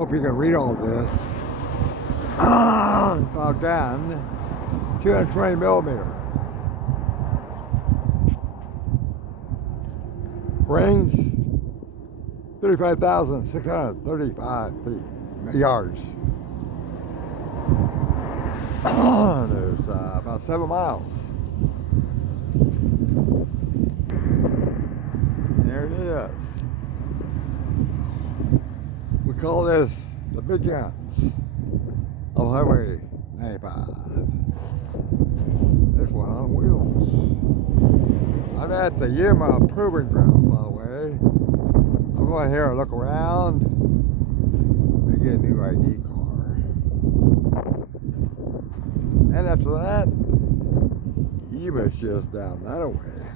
hope you can read all this. Again, 220 millimeter. Range 35,635 feet, yards. There's about 7 miles. There it is. We call this the big guns of Highway 95. There's one on wheels. I'm at the Yuma Proving Ground, by the way. I'm going here and look around. Maybe get a new ID car. And after that, Yuma's just down that way.